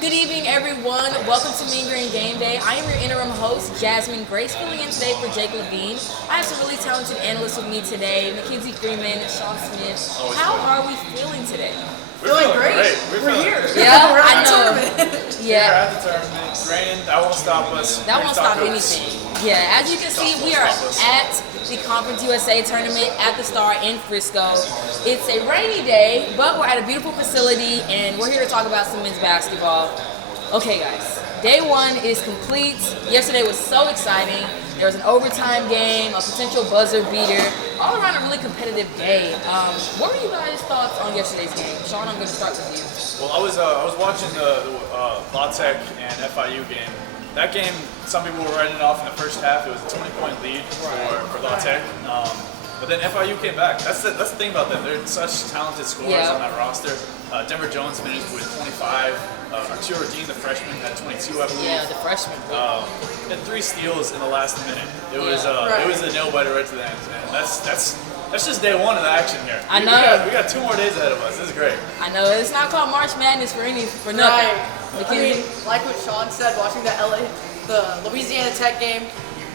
Good evening, everyone. Welcome to Mean Green Gameday. I am your interim host, Jasmine Grace, filling in today for Jake Levine. I have some really talented analysts with me today, Mackenzie Freeman, Sean Smith. How are we feeling today? Feeling great. We're here. Yeah, We're I at the know. tournament. Yeah. We're at the tournament. Rain, that won't stop us. That won't stop anything. Yeah, as you can see, we are at the Conference USA tournament at the Star in Frisco. It's a rainy day, but we're at a beautiful facility, and we're here to talk about some men's basketball. Okay, guys, day one is complete. Yesterday was so exciting. There was an overtime game, a potential buzzer beater, all around a really competitive day. What were you guys' thoughts on yesterday's game? Sean, I'm going to start with you. Well, I was watching the La Tech and FIU game. That game, some people were writing it off in the first half. It was a 20-point lead for La Tech. But then FIU came back. That's the thing about them. They're such talented scorers on that roster. Denver Jones finished with 25. Arturo Dean, the freshman, had 22, I believe. Yeah, the freshman. Had 3 steals in the last minute. It was a nail biter right to the end. And that's just day one of the action here. I know. We got 2 more days ahead of us. This is great. I know. It's not called March Madness for nothing. Right. I mean, like what Sean said, watching the Louisiana Tech game,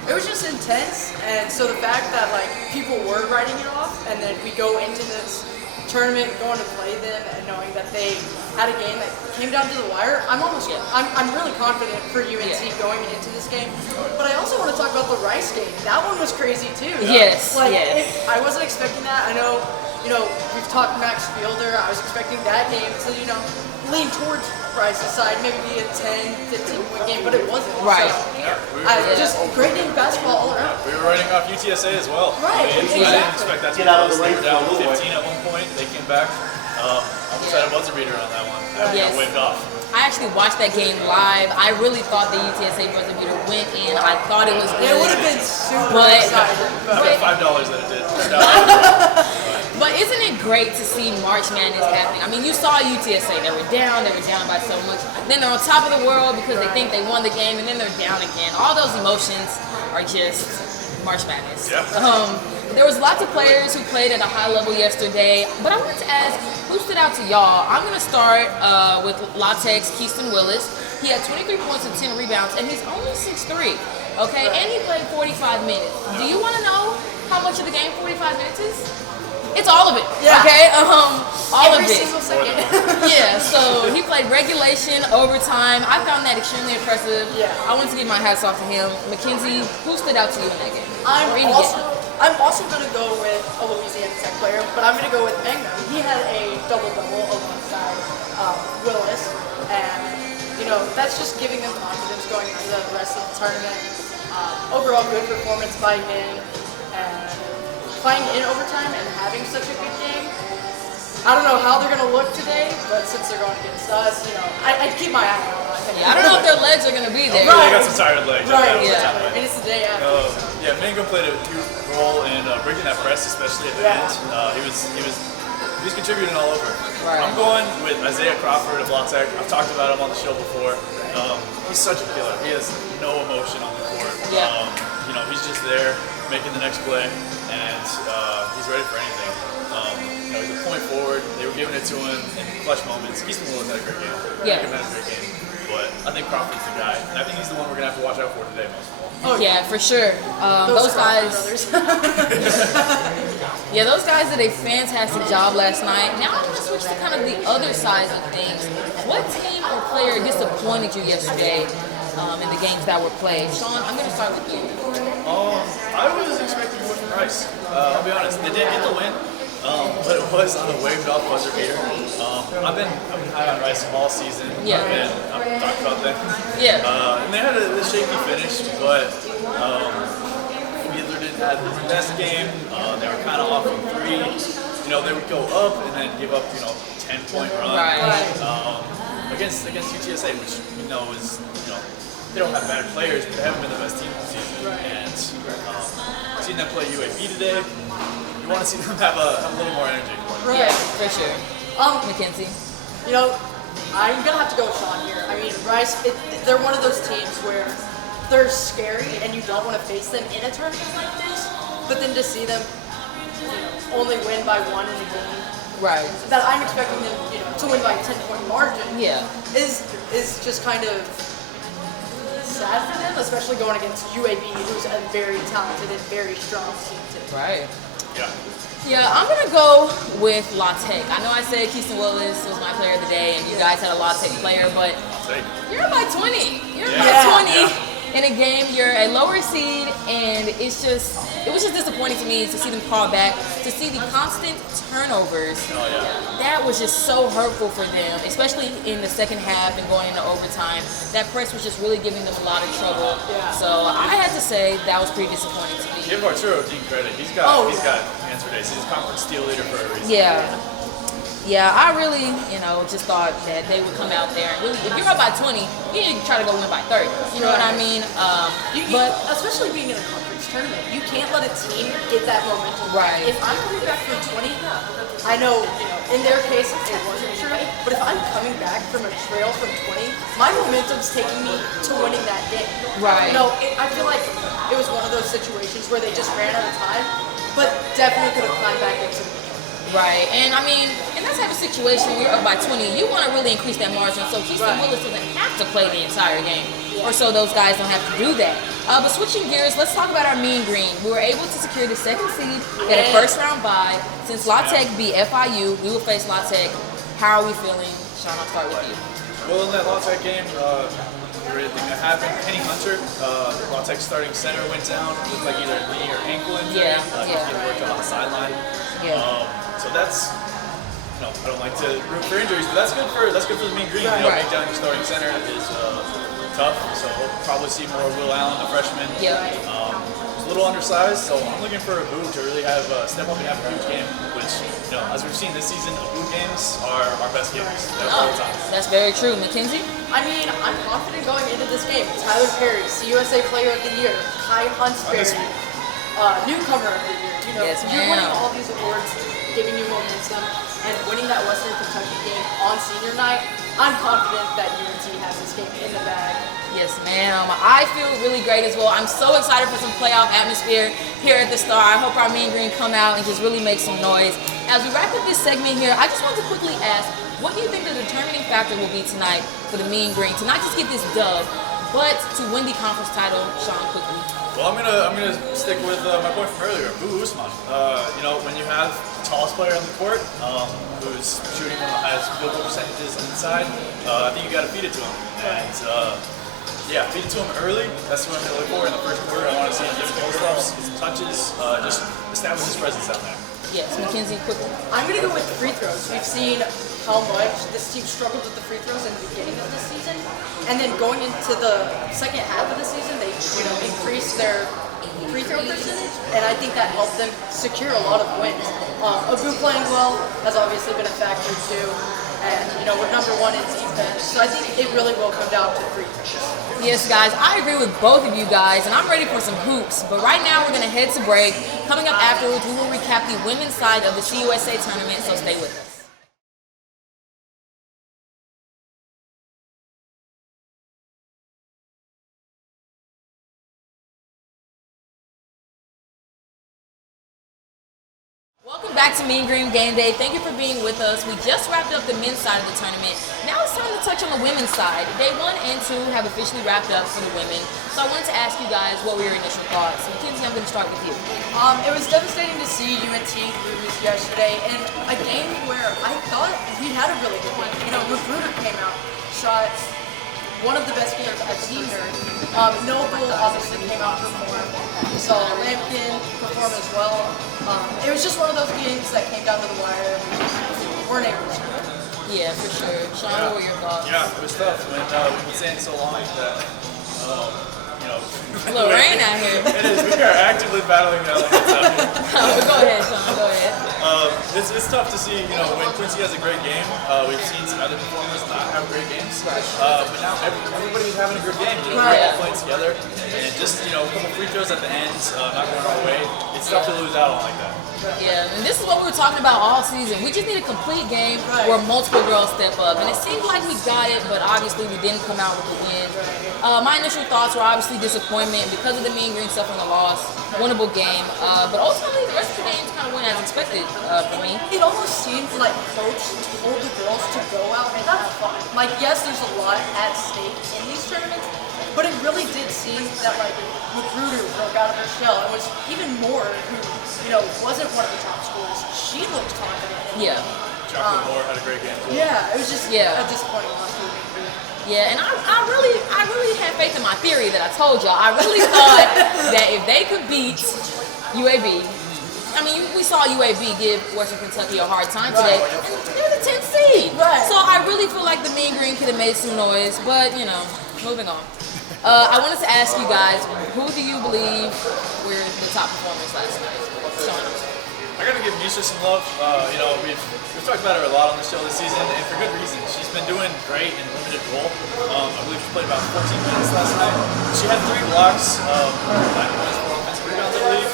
it was just intense. And so the fact that like people were writing it off, and then we go into this tournament going to play them, and knowing that they had a game that came down to the wire, I'm really confident for UNC going into this game. But I also want to talk about the Rice game. That one was crazy too. Yes. I wasn't expecting that. I know, we've talked Max Fielder. I was expecting that game to, lean towards Rice's side, maybe be a 10, 15-point game, but it wasn't. Right. So, just great game basketball all around. We were writing off UTSA as well. Right, I didn't expect that to be close. They were down 15 at one point. They came back. Almost had a buzzer beater on that one. I got waved off. I actually watched that game live. I really thought the UTSA buzzer beater went in. I thought it was good. It would have been super exciting. I bet $5 that it did. But isn't it great to see March Madness happening? I mean, you saw UTSA. They were down by so much. Then they're on top of the world because they think they won the game, and then they're down again. All those emotions are just March Madness. Yeah. There was lots of players who played at a high level yesterday, but I wanted to ask, who stood out to y'all? I'm going to start with La Tech's Keaston Willis. He had 23 points and 10 rebounds, and he's only 6'3", okay? And he played 45 minutes. Do you want to know how much of the game 45 minutes is? It's all of it, okay? All Every of it. single second. Yeah, so he played regulation, overtime. I found that extremely impressive. Yeah. I want to give my hats off to him. Mackenzie, who stood out to you in that game? I'm also going to go with a Louisiana Tech player, but I'm going to go with Mangum. He had a double-double alongside Willis, and, that's just giving them confidence going into the rest of the tournament. Overall, good performance by him, and playing in overtime and having such a good game. I don't know how they're going to look today, but since they're going against us, I'd keep my eye out on him. Yeah, I don't know if their legs are going to be there. They got some tired legs. Right, yeah. And it's the day after. Mangum played a huge role in breaking that press, especially at the end. He was contributing all over. Right. I'm going with Isaiah Crawford of La Tech. I've talked about him on the show before. He's such a killer. He has no emotion on the court. Yeah. He's just there making the next play, and he's ready for anything. He's a point forward. They were giving it to him in clutch moments. Keaston Willis had a great game. Yeah. Mangum had a great game. But I think Crawford's the guy. And I think he's the one we're going to have to watch out for today most of all. Yeah, for sure. Those guys. Yeah, those guys did a fantastic job last night. Now I'm going to switch to kind of the other side of things. What team or player disappointed you yesterday in the games that were played? Sean, I'm going to start with you. I was expecting more from Rice. I'll be honest. They did get the win. But it was on a waved off buzzer beater. I've been high on Rice all season. Yeah. I've talked about them. Yeah. And they had a shaky finish, but either didn't have the best game. They were kind of off from 3. They would go up and then give up 10-point run. Right. Against UTSA, which is they don't have bad players, but they haven't been the best team this season. And seeing them play UAB today, you want to see them have a little more energy. Yeah, for sure. Mackenzie. I'm going to have to go with Sean here. I mean, Rice, they're one of those teams where they're scary and you don't want to face them in a tournament like this, but then to see them only win by 1 in a game Right. that I'm expecting them, to win by a 10-point margin. Yeah. Is just kind of sad for them, especially going against UAB, who's a very talented and very strong team too. Right. Yeah. Yeah, I'm gonna go with La Tech. I know I said Keaston Willis was my player of the day, and you guys had a La Tech player, but you're by 20. You're by 20 in a game. You're a lower seed, and it was just disappointing to me to see them call back, to see the constant turnovers. That was just so hurtful for them, especially in the second half and going into overtime. That press was just really giving them a lot of trouble. So I had to say that was pretty disappointing to me. Give Arturo Dean credit. He's got answer days. He's conference steal leader for a reason. Yeah, I really, just thought that they would come out there and really, if you're up by 20, you need to try to go win by 30. You know what I mean? But especially being in a conference tournament, you can't let a team get that momentum. Right. If I'm coming back from 20, I know, in their case it wasn't true, but if I'm coming back from a trail from 20, my momentum's taking me to winning that game. Right. I feel like it was one of those situations where they just ran out of time, but definitely could have climbed back into the game. Right, and I mean, in that type of situation, when you're up by 20, you want to really increase that margin, so Keaston Willis doesn't have to play the entire game, or so those guys don't have to do that. But switching gears, let's talk about our Mean Green. We were able to secure the second seed, get a first round bye. Since La Tech beat FIU, we will face La Tech. How are we feeling? Sean, I'll start with you. Well, in that La Tech game, everything that happened, Penny Hunter, La Tech starting center, went down. Looked like either knee or ankle injury. He was getting worked on the sideline. So that's, I don't like to root for injuries, but that's good for the Mean Green. Being down your starting center is tough. So we'll probably see more Will Allen, the freshman. He's a little undersized, so I'm looking for Abu to really have step up and have a huge game. Which, as we've seen this season, Abu games are our best games all the time. That's very true, Mackenzie. I mean, I'm confident going into this game. Tyler Perry, CUSA Player of the Year, Kai Huntsberry, Newcomer of the Year. You're winning all these awards, giving you momentum, and winning that Western Kentucky game on senior night. I'm confident that UNT has this game in the bag. Yes, ma'am. I feel really great as well. I'm so excited for some playoff atmosphere here at the Star. I hope our Mean Green come out and just really make some noise. As we wrap up this segment here, I just want to quickly ask, what do you think the determining factor will be tonight for the Mean Green to not just get this dub, but to win the conference title? Sean, quickly. Well, I'm gonna stick with my point from earlier, Abu Usman. When you have the tallest player on the court, who's shooting one of the highest field goal percentages inside, I think you got to feed it to him. And feed it to him early. That's what I'm gonna look for in the first quarter. I want to see him get post-ups, get some touches, just establish his presence out there. Yes, Mackenzie, quickly. I'm gonna go with free throws. We've seen how much this team struggled with the free throws in the beginning of this season, and then going into the second half of the season, they increased their free throw percentage, and I think that helped them secure a lot of wins. Abu playing well has obviously been a factor too, and we're number one in defense, so I think it really will come down to free throws. Yes, guys, I agree with both of you guys, and I'm ready for some hoops. But right now, we're going to head to break. Coming up afterwards, we will recap the women's side of the CUSA tournament, so stay with us. Welcome back to Mean Green Gameday. Thank you for being with us. We just wrapped up the men's side of the tournament. Now it's time to touch on the women's side. Day 1 and 2 have officially wrapped up for the women. So I wanted to ask you guys what were your initial thoughts. Mackenzie, I'm going to start with you. It was devastating to see UNT lose yesterday in a game where I thought we had a really good one. Magruder came out, shot one of the best games I've seen her. Noble obviously came out and performed. We saw Lampkin perform as well. It was just one of those games that came down to the wire and we just weren't able to score. Yeah, for sure. Sean, what were your thoughts? Yeah, it was tough. We've been saying so long that, a little rain out here. It is. We are actively battling that. Go ahead, Sean. Go ahead. It's tough to see, when Quincy has a great game. We've seen some other performers not have great games. But now everybody's having a good game. We're all playing together. And just, a couple free throws at the end, not going our way. It's tough to lose out on like that. Yeah, and this is what we were talking about all season. We just need a complete game where multiple girls step up. And it seemed like we got it, but obviously we didn't come out with the win. My initial thoughts were obviously disappointment because of the Mean Green suffering a loss. Winnable game, but ultimately the rest of the games kind of went as expected for me. It almost seemed like Coach told the girls to go out and have fun. Like, yes, there's a lot at stake in these tournaments, but it really did seem that, like, Magruder broke out of her shell. It was even more who, wasn't one of the top scorers. She looked confident. Yeah. Chocolate Moore had a great game. Yeah, it was just a disappointing loss for Mean Green. Yeah, and I really had faith in my theory that I told y'all. I really thought that if they could beat UAB, I mean, we saw UAB give Western Kentucky a hard time today, and they're the 10th seed. Right. So I really feel like the Mean Green could have made some noise, but moving on. I wanted to ask you guys, who do you believe were the top performers last night? Sean. I gotta give Misha some love. We've talked about her a lot on the show this season, and for good reason. She's been doing great in limited role. I believe she played about 14 minutes last night. She had 3 blocks, 9 points, 4 offensive rebounds, I believe.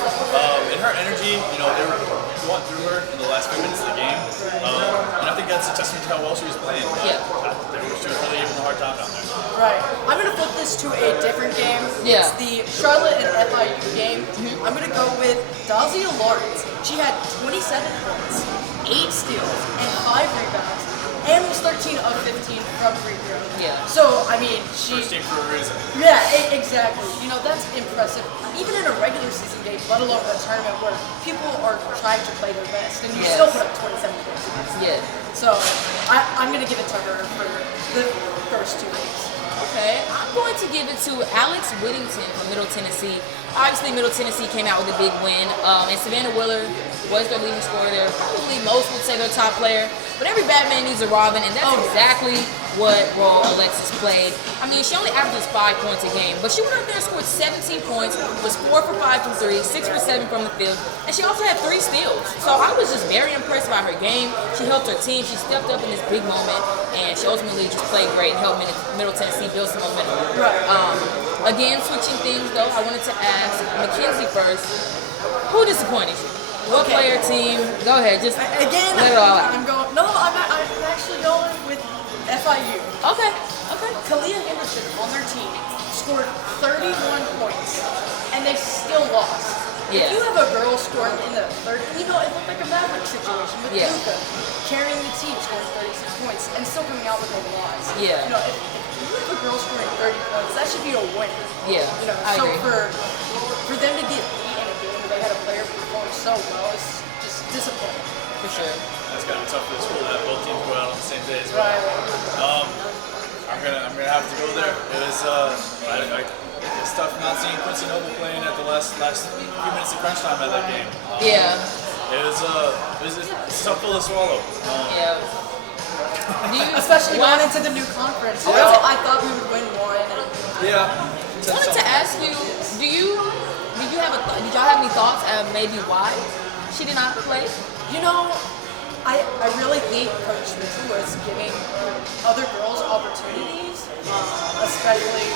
And her energy, they were going through her in the last few minutes of the game. And I think that's a testament to how well she was playing. She was really giving a hard time down there. Right. I'm going to flip this to a different game. Yeah. It's the Charlotte and FIU game. I'm going to go with Dazia Lawrence. She had 27 points, 8 steals, and 5 rebounds, and was 13 of 15 from free throw. Yeah. So, I mean, First team for a reason. Yeah, exactly. That's impressive. Even in a regular season game, let alone a tournament where people are trying to play their best, and you still put up 27 points against them. Yeah. So, I'm going to give it to her for the first 2 weeks. Okay, I'm going to give it to Alex Whittington from Middle Tennessee. Obviously, Middle Tennessee came out with a big win, and Savannah Willard was their leading scorer there. Probably most would say their top player, but every Batman needs a Robin, and that's exactly what role Alexis played. I mean, she only averages 5 points a game, but she went up there and scored 17 points, was 4 for 5 from 3, 6 for 7 from the field, and she also had 3 steals. So I was just very impressed by her game. She helped her team. She stepped up in this big moment, and she ultimately just played great and helped Middle Tennessee build some momentum. Right. Again, switching things though, I wanted to ask Mackenzie first. Who disappointed you? What player, team? Go ahead, just Again, let it all out. I'm actually going with FIU. Okay. Kalia Henderson on their team scored 31 points, and they still lost. Yeah. If you have a girl scoring in the third, it looked like a Maverick situation with Luka carrying the team, scoring 36 points, and still coming out with a loss. Yeah. If you have a girl scoring 30 points, that should be a win. Yeah, I so agree. for them to get beat in a game where they had a player perform so well, it's just disappointing. For sure. That's gotta be tough for the school to have both teams go out on the same day as well. Right. I'm gonna have to go there. It was it's tough not seeing Quincy Noble playing at the last few minutes of crunch time at that game. It was tough pill to swallow. Yeah. Especially going into the new conference. I thought we would win one. Yeah. I wanted to ask you, did y'all have any thoughts of maybe why she did not play? I really think Coach Mitchell was giving other girls opportunities, especially,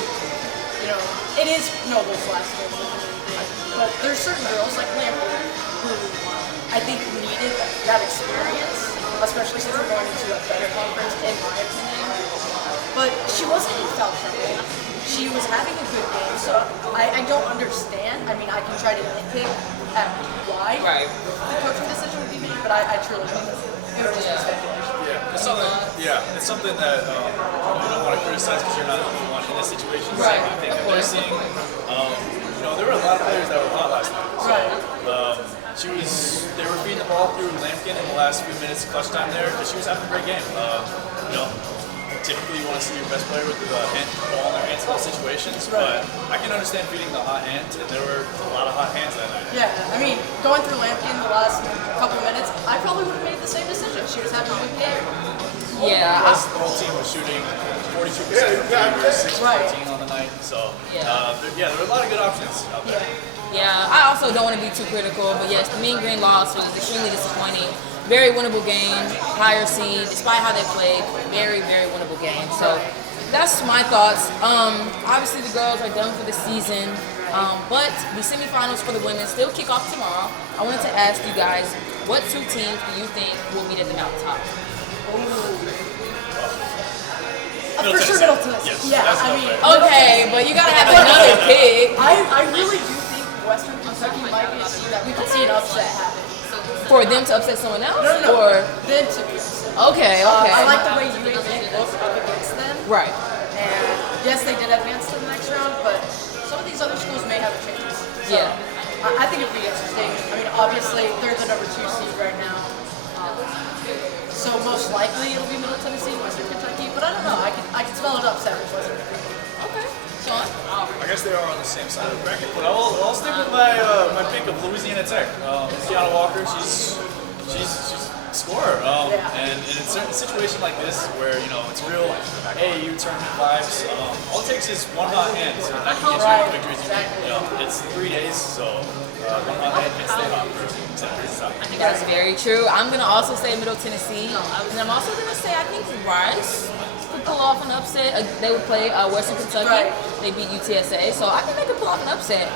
it is Noble's last game with the Mean Green, but there's certain girls like Lambert who I think needed that experience, especially since we're going into a better conference, in my opinion. But she wasn't in foul trouble. She was having a good game, so I don't understand. I mean, I can try to nitpick at why the coaching decision would be made, but I truly think it was just speculation. It's something that you don't want to criticize because you're not the one in this situation. Right. I think that they're seeing. There were a lot of players that were hot last night. So, they were feeding the ball through Lampkin in the last few minutes of clutch time there because she was having a great game. Typically you want to see your best player with the ball in their hands in those situations, but I can understand feeding the hot hand, and there were a lot of hot hands that night. Yeah, I mean, going through Lampkin the last couple minutes, I probably would have made the same decision. She was having a good game. Yeah. Plus, the whole team was shooting 42% from 6-14 on the night, so there were a lot of good options out there. Yeah, I also don't want to be too critical, but yes, the Mean Green loss was extremely disappointing. Very winnable game, higher seed, despite how they played, very, very winnable game. So that's my thoughts. Obviously the girls are done for the season, but the semifinals for the women still kick off tomorrow. I wanted to ask you guys, what 2 teams do you think will meet at the mountaintop? For sure, Middle Tennessee. Yes, Yeah, that's I no mean, fair. Okay, but you gotta have another pick I really do think Western Kentucky might be a team that we could see an upset happen. for them to upset someone else. No. Or Then to be upset. okay. I like the way UAB looked up against them. Right. And yes, they did advance to the next round, but some of these other schools may have a chance. So, Yeah. I think it'd be interesting. I mean, obviously, they're the number 2 seed right now. So most likely it'll be Middle Tennessee, Western Kentucky, but I don't know. I can smell an upset with Western Kentucky. Okay. Sean. I guess they are on the same side of the bracket, but I'll stick with my pick of Louisiana Tech. Tiana Walker, she's a scorer, and in a certain situation like this where it's real AAU tournament vibes, all it takes is one hot hand, and that can get you the victories you need. It's 3 days, so one hot hand can stay hot for extended periods of time. That's very true. I'm gonna also say Middle Tennessee, and I'm also gonna say I think Rice could pull off an upset. They would play Western Kentucky. They beat UTSA, so I think they could pull off an upset.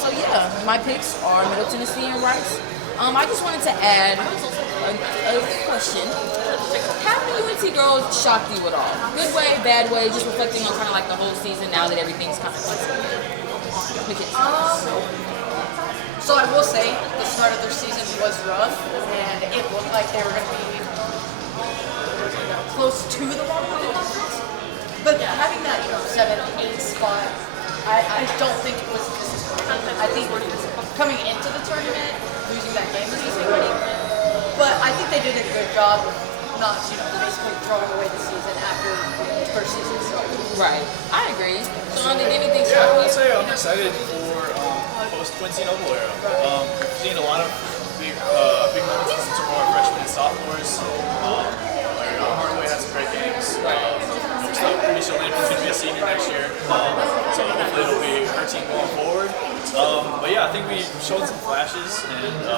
So yeah, my picks are Middle Tennessee and Rice. I just wanted to add a question. Have the UNT girls shocked you at all? Good way, bad way, just reflecting on kind of like the whole season now that everything's kind of So I will say the start of their season was rough, and it looked like they were going to be close to the bottom of the conference. But having that 7, 8 spot, I don't think it was disappointing. I think coming into the tournament, losing that game was disappointing. But I think they did a good job of not, basically throwing away the season after the first season. So. Right. I agree. Sean, did anything Yeah, shock I you? would say I'm excited for post-Quincy Noble era. We've seen a lot of big moments from some of our freshmen and sophomores. Hardaway had some great games. Looks like Misha Lampkin's going to be a senior next year. So hopefully it'll be her team going forward. But yeah, I think we showed some flashes, and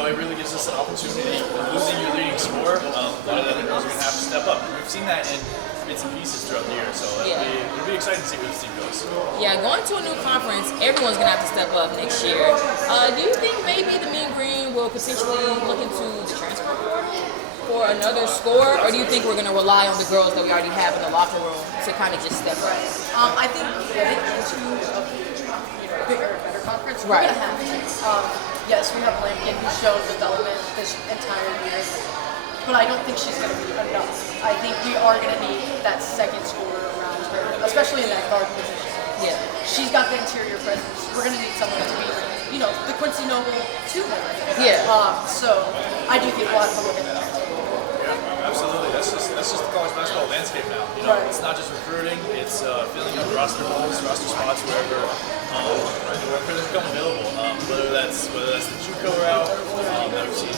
it really gives us an opportunity. Losing your leading scorer, a lot of the other girls are going to have to step up. We've seen that in bits and pieces throughout the year, so it'll be exciting to see where this team goes. Yeah, going to a new conference, everyone's going to have to step up next year. Do you think maybe the Mean Green will potentially look into the transfer portal for another scorer, or do you think we're going to rely on the girls that we already have in the locker room to kind of just step up? I think getting into a bigger, better conference, we're going to have to. Yes, we have Lampkin, who's shown development this entire year, but I don't think she's going to be enough. I think we are going to need that second scorer around her, especially in that guard position. Yeah. She's got the interior presence. We're going to need someone to be, the Quincy Noble 2 level. Yeah. So I do think we'll have to look at that. Yeah, absolutely. That's just the college basketball landscape now. It's not just recruiting; it's filling up roster roles, roster spots wherever they become available. Whether that's the JUCO route that we've seen,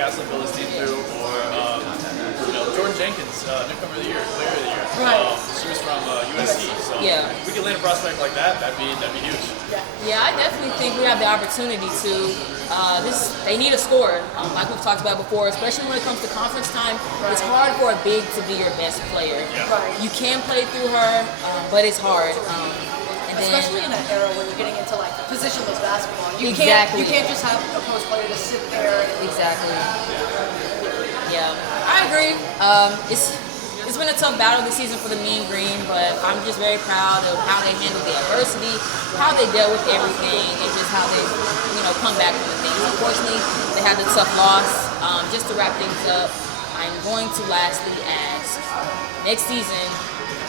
Castle Phyllis team through, or Jordan Jenkins, newcomer of the year, player of the year. Right. She was from USC, so if we could land a prospect like that, that'd be huge. Yeah, I definitely think we have the opportunity to. They need a scorer, like we've talked about before, especially when it comes to conference time. It's hard for a big to be your best player. You can play through her, but it's hard. Especially in an era where you're getting into positionless basketball. You can't just have a post player to sit there. Exactly. Yeah, I agree. It's been a tough battle this season for the Mean Green, but I'm just very proud of how they handled the adversity, how they dealt with everything, and just how they, come back from the things. Unfortunately, they had the tough loss. Just to wrap things up, I'm going to lastly ask, next season,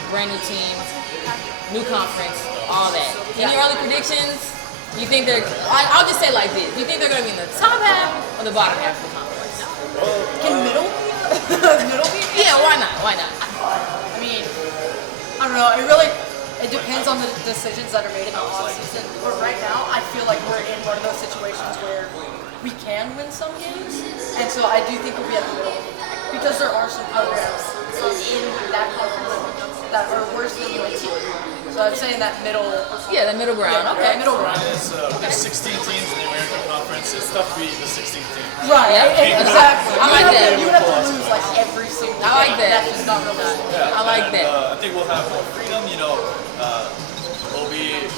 brand new team, new conference, all that. Any early predictions? You think I'll just say it like this. Do you think they're going to be in the top half or the bottom half of the conference? Can middle be? Yeah, why not? Why not? I mean, I don't know. It depends on the decisions that are made in the offseason. But right now, I feel like we're in one of those situations where we can win some games. And so I do think we'll be at the middle. Because there are some programs in that conference that are worse than UNT. So I'm saying that middle. Yeah, the middle ground. Okay. Middle ground. There's 16 teams in the American Conference. It's tough to beat the 16th team. Right. Exactly. I like that. You would have to lose every single game. I like that. That's just not realistic. I like that. I think we'll have more freedom.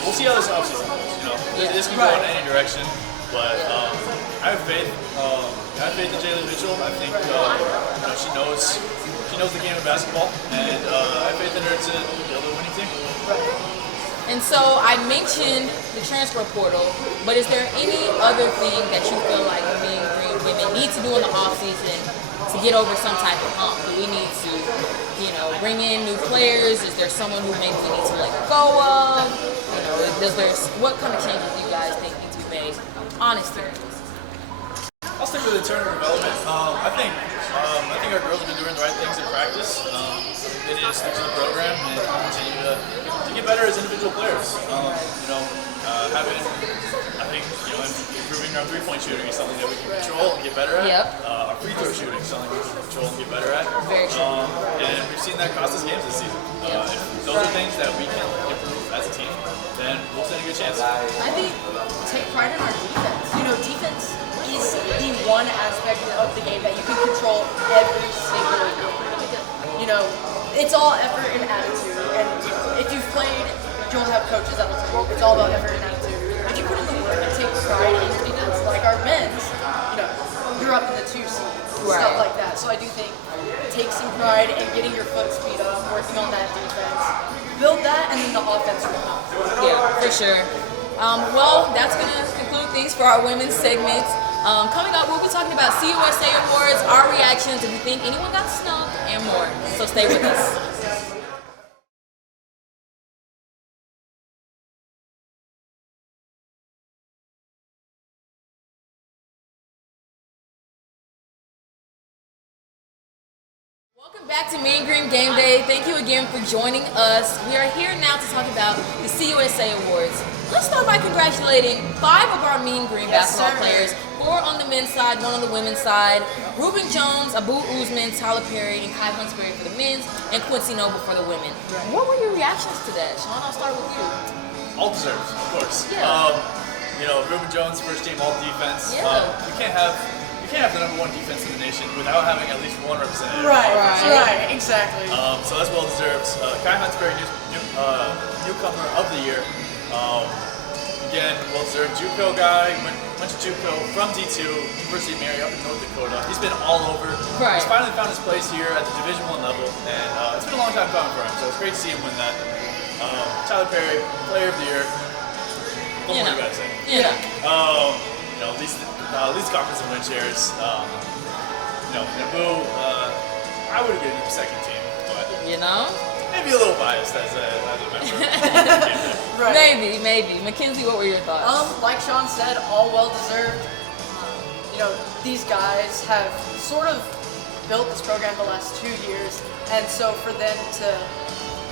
We'll see how this offseason goes. This can go in any direction. But I have faith. I have faith in Jalen Mitchell. I think she knows the game of basketball, and I have faith in her to build a winning team. And so I mentioned the transfer portal, but is there any other thing that you feel like Mean Green women need to do in the offseason to get over some type of hump? Do we need to, bring in new players? Is there someone who maybe we need to let go of? What kind of changes do you guys think need to be made? Honestly. I'll stick with internal development. I think our girls have been doing the right things in practice. They need to stick to the program and continue to get better as individual players. Improving our three-point shooting is something that we can control and get better at. Yep. Our free throw shooting is something we can control and get better at. Very true. And we've seen that cost us games this season. If those are things that we can improve as a team, then we'll stand a good chance. I think take pride in our defense. Defense is the one aspect of the game that you can control every single game. It's all effort and attitude. And if you've played, you'll have coaches that'll tell you it's all about effort and attitude. If you put in the work and take pride in your defense, like our men's, you're up in the 2 seed, stuff like that. So I do think take some pride in getting your foot speed up, working on that defense, build that, and then the offense will come. Yeah, for sure. Well, that's going to conclude things for our women's segment. Coming up, we'll be talking about CUSA Awards, our reactions, if we think anyone got snubbed, and more. So stay with us. Welcome back to Mean Green Gameday. Thank you again for joining us. We are here now to talk about the CUSA Awards. Let's start by congratulating 5 of our Mean Green basketball players. 4 on the men's side, 1 on the women's side. Ruben Jones, Abu Usman, Tyler Perry, and Kai Huntsberry for the men's, and Quincy Noble for the women. What were your reactions to that? Sean, I'll start with you. All deserved, of course. Yeah. Ruben Jones, first team all defense. Yeah. You can't have the number 1 defense in the nation without having at least 1 representative. Right, exactly. So that's well deserved. Kai Huntsberry, newcomer of the year. Again, well deserved. JUCO guy, went to JUCO from D2, University of Mary up in North Dakota. He's been all over. Right. He's finally found his place here at the Division I level, and it's been a long time coming for him. So it's great to see him win that. Tyler Perry, Player of the Year. What more you gotta say? Least conference and win shares. Naboo, I would have given him second team, but maybe a little biased as a member. Right. Maybe. Mackenzie, what were your thoughts? Like Sean said, all well deserved. These guys have sort of built this program the last 2 years, and so for them to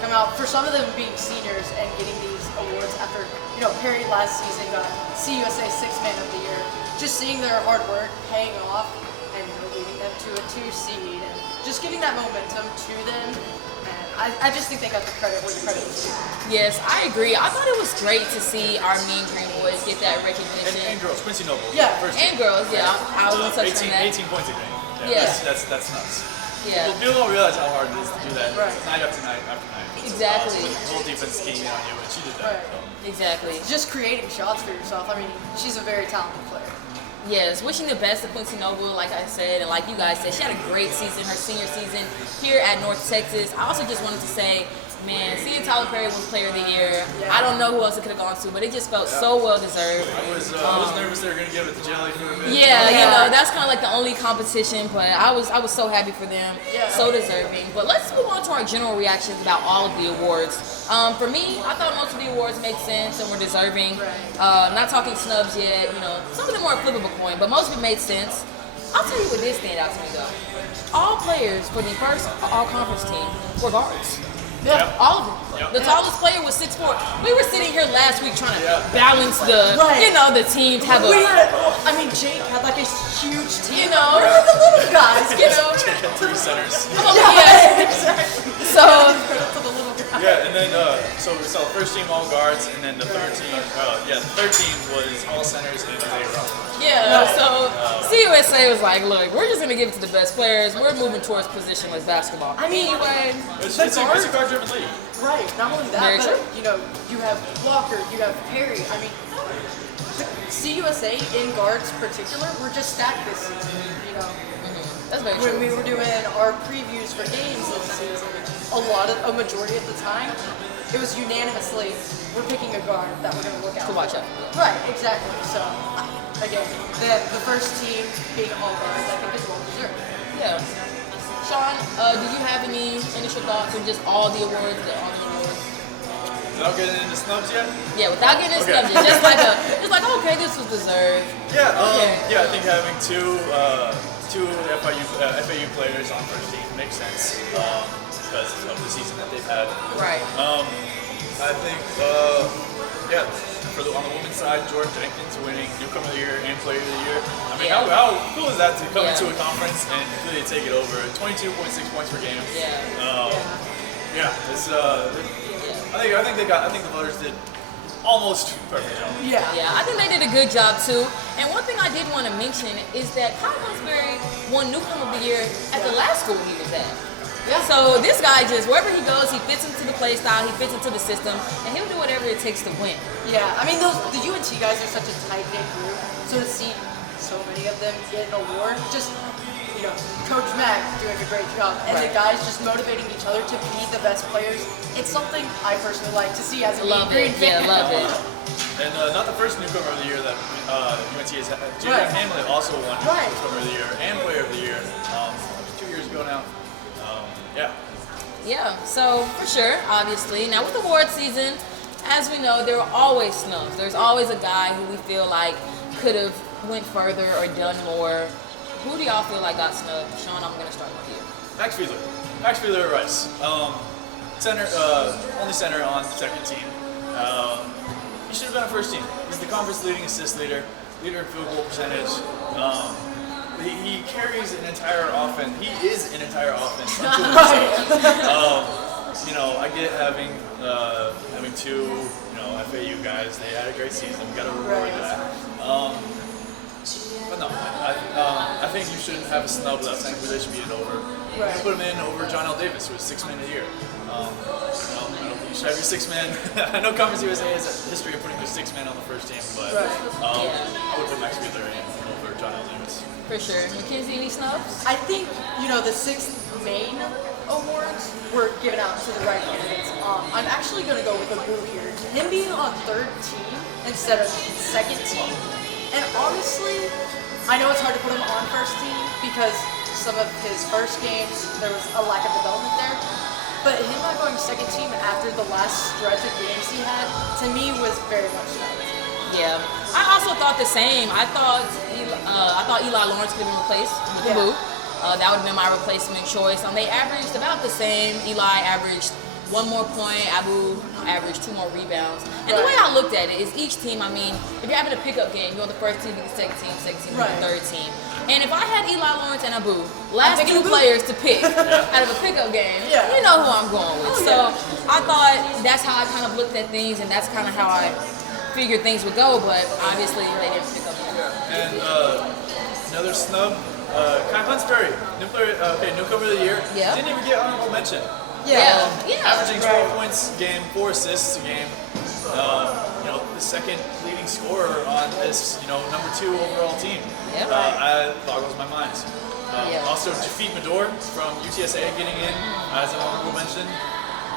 come out, for some of them being seniors and getting these awards after, Perry last season got CUSA 6th Man of the Year, just seeing their hard work paying off and leading them to a 2 seed and just giving that momentum to them. I just think they got the credit where the credit is due. Yes, I agree. I thought it was great to see our Mean Green boys get that recognition. And girls, Quincy Noble. Yeah. First and girls, yeah. I was going to touch on that. 18 points a game. Yeah. That's nuts. Yeah. People don't realize how hard it is to do that night after night after night. Exactly. With the whole defense keying in on you, and she did that. So. Exactly. Just creating shots for yourself. I mean, she's a very talented player. Yes, wishing the best to Quincy Noble, like I said, and like you guys said, she had a great season, her senior season here at North Texas. I also just wanted to say, man, seeing Tyler Perry win Player of the Year, I don't know who else it could have gone to, but it just felt so well deserved. I was nervous they were going to give it to Jelly for a minute. Yeah, that's kind of like the only competition, but I was so happy for them, so deserving. But let's move on to our general reactions about all of the awards. For me, I thought most of the awards made sense and were deserving. Not talking snubs yet, some of them were a flip of a coin, but most of it made sense. I'll tell you what did stand out to me though. All players for the first all-conference team were guards. Yeah. All of them. Yep. The tallest player was 6'4". We were sitting here last week trying to balance the, the team to have a... Jake had like a huge team. We're like the little guys, Jake had 3 centers. Exactly. So... Credit to the little guys. Yeah, and then, so we saw the first team all guards, and then the third team was all centers and they were all. Yeah, so CUSA was like, look, we're just going to give it to the best players. We're moving towards positionless basketball. I mean, anyway, It's a guard-driven league. Right. Not only that, Very but true. you know, you have Walker, you have Perry. I mean, the CUSA in guards particular were just stacked this season. You know, That's very when true. we were doing our previews for games this season, a majority of the time, it was unanimously we're picking a guard that we're going to look out To watch out. Right, exactly. So, again, the first team being all guards, I think is well deserved. Yeah. Sean, do you have any initial thoughts on just all the awards, the honor awards? Without getting into snubs yet? Yeah, without getting into Okay. subject, just like okay, this was deserved. Yeah, I think having two FAU players on first team makes sense because of the season that they've had. Right. I think, on the women's side, Jordan Jenkins winning Newcomer of the Year and Player of the Year. I mean, Yeah. how cool is that to come Yeah. into a conference and really take it over? 22.6 points per game. Yeah. It's I think the voters did almost perfect job. Yeah. Yeah, I think they did a good job too. And one thing I did want to mention is that Kyle Huntsberry won Newcomer of the Year at the last school he was at. Yeah. So this guy just, wherever he goes, he fits into the play style, he fits into the system, and he'll do whatever it takes to win. Yeah, I mean, the UNT guys are such a tight-knit group, so to see so many of them get an award, just, you know, Coach Mack doing a great job, and the Right. guys just motivating each other to be the best players, it's something I personally like to see as a Mean Love Green it. Yeah, fan. love it. And not the first Newcomer of the Year that UNT has had. Jalen Right. Hamlet also won Right. Newcomer of the Year and Player of the Year 2 years ago now. Yeah. Yeah, so for sure, obviously. Now with award season, as we know, there are always snubs. There's always a guy who we feel like could have went further or done more. Who do y'all feel like got snubbed? Sean, I'm gonna start with you. Max Fiedler at Rice. Center, only center on the second team. He should have been on first team. He's the conference leading assist leader in field goal percentage. He carries an entire offense. He is an entire offense unto himself. You know, I get having two, FAU guys. They had a great season. We got to reward that. But no, I think you shouldn't have a snub without saying who they should be in over. Right. You put him in over John L. Davis, who was 6 man a year. I don't think you should have your 6 man. I know Conference USA has a history of putting their 6 man on the first team, but I would put Max Fiedler in over John L. Davis. For sure. Mackenzie, any snubs? I think, the 6 main awards were given out to the right candidates. I'm actually going to go with a boo here. Him being on third team instead of second team. And honestly, I know it's hard to put him on first team because some of his first games, there was a lack of development there. But him not going second team after the last stretch of games he had, to me, was very much snubbed. Yeah. I also thought the same. I thought Eli Lawrence could have been replaced with Yeah. Abu. That would have been my replacement choice. They averaged about the same. Eli averaged 1 more point. Abu averaged 2 more rebounds. And the way I looked at it is each team, if you're having a pickup game, you're on the first team, you're the second team you're the third team. And if I had Eli Lawrence and Abu, last picking 2 Abu. players to pick out of a pickup game, you know who I'm going with. So I thought that's how I kind of looked at things, and that's kind of how I figured things would go, but obviously they didn't pick up. And another snub, Kai Huntsberry, Newcomer of the Year. Yeah. Didn't even get honorable mention. Yeah. Averaging 12 points a game, 4 assists a game. The second leading scorer on this, number 2 overall team. Yeah. Boggles my mind. Also, Jafit Medor from UTSA getting in as an honorable mention.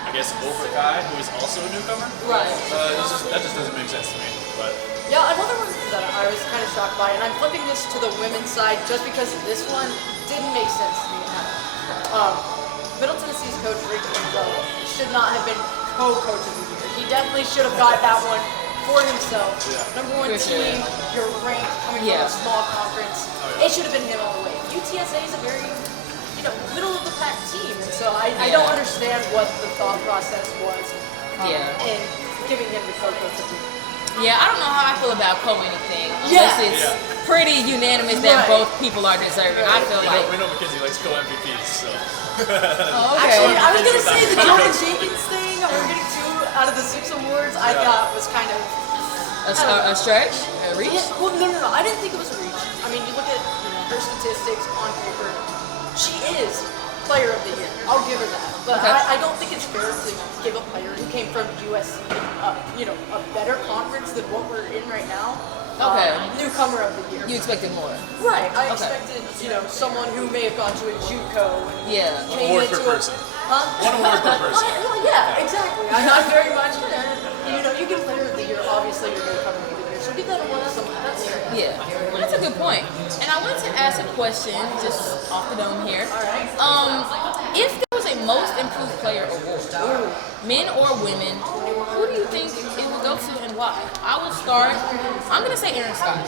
I guess over Kai, who is also a newcomer. Right. That just doesn't make sense to me. But Yeah, another one that I was kind of shocked by, and I'm flipping this to the women's side just because this one didn't make sense to me at all. Middle Tennessee's coach Rick Manzo should not have been co-coach of the year. He definitely should have got that one for himself. Yeah. Number 1 For sure. team, you're ranked coming from a small conference. It should have been him all the way. UTSA is a very, middle of the pack team, and so I don't understand what the thought process was in giving him the co-coach of the year. Yeah, I don't know how I feel about anything unless it's pretty unanimous that both people are deserving. I feel like we know Mackenzie likes co-MVPs, so. Actually, I was gonna say the Jordan Jenkins thing. We're getting 2 out of the 6 awards. I thought was kind of a stretch, a reach. Yeah, well, no. I didn't think it was a reach. I mean, you look at her statistics on paper. She is player of the year. I'll give her that. But Okay. I don't think it's fair to give a player who came from USC, a better conference than what we're in right now. Okay. Newcomer of the year. You expected more. Right. I Okay. expected, someone who may have gone to a JUCO and Yeah. came Award into per a person. Huh? One award per person. Well, yeah, exactly. I'm very much. You get player of the year. Obviously, you're going to come in the year. So give that award to someone. That's Yeah, that's a good point. And I wanted to ask a question, just off the dome here. If there was a most improved player award, men or women, who do you think it would go to and why? I will start. I'm gonna say Aaron Scott.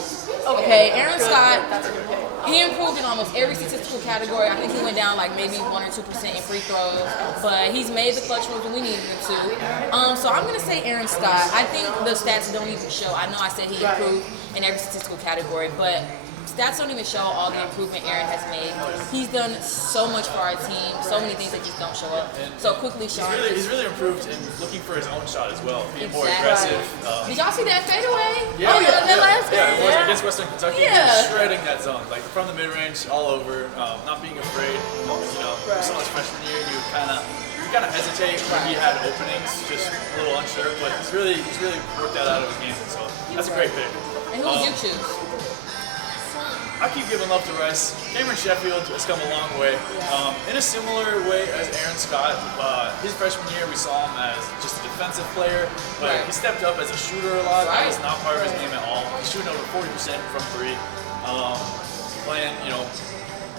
Okay, Aaron Good. Scott. That's a good pick. He improved in almost every statistical category. I think he went down like maybe 1 or 2% in free throws, but he's made the clutch runs when we needed him to. So I'm gonna say Aaron Scott. I think the stats don't even show. I know I said he improved in every statistical category, but stats don't even show all the improvement Aaron has made. He's done so much for our team, so many things that just don't show up. So quickly, Sean. He's really improved in looking for his own shot as well, being more Exactly. aggressive. Did y'all see that fadeaway? Yeah, That last game? it was against Western Kentucky. Yeah. He was shredding that zone, like from the mid-range, all over, not being afraid. So much freshman year, you kind of hesitate when he had openings, just a little unsure. But he's really worked that out of his game. So that's a great pick. And who would you choose? I keep giving love to Rice. Cameron Sheffield has come a long way. In a similar way as Aaron Scott, his freshman year we saw him as just a defensive player, but he stepped up as a shooter a lot. That was not part of his game at all. He's shooting over 40% from three. Playing,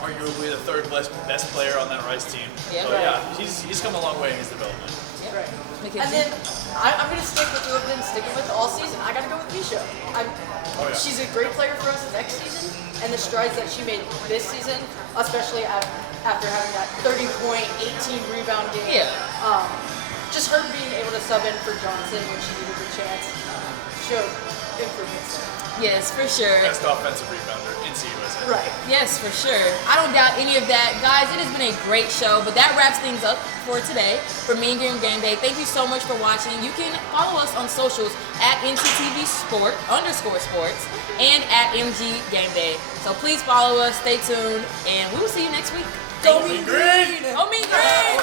arguably the third best player on that Rice team. Yeah. So yeah, he's come a long way in his development. Right. McKenzie? And then I'm going to stick with who I've been sticking with all season. I got to go with Misha. She's a great player for us next season, and the strides that she made this season, especially after having that 30-point, 18-rebound game. Yeah. Just her being able to sub in for Johnson when she needed the chance showed improvements. Yes, for sure. Best offensive rebounder in CUSA. Right. Yes, for sure. I don't doubt any of that. Guys, it has been a great show, but that wraps things up for today for Mean Green Gameday. Thank you so much for watching. You can follow us on socials at NTTV _sports and at MG Gameday. So please follow us, stay tuned, and we will see you next week. Go Mean Green! Go Mean Green!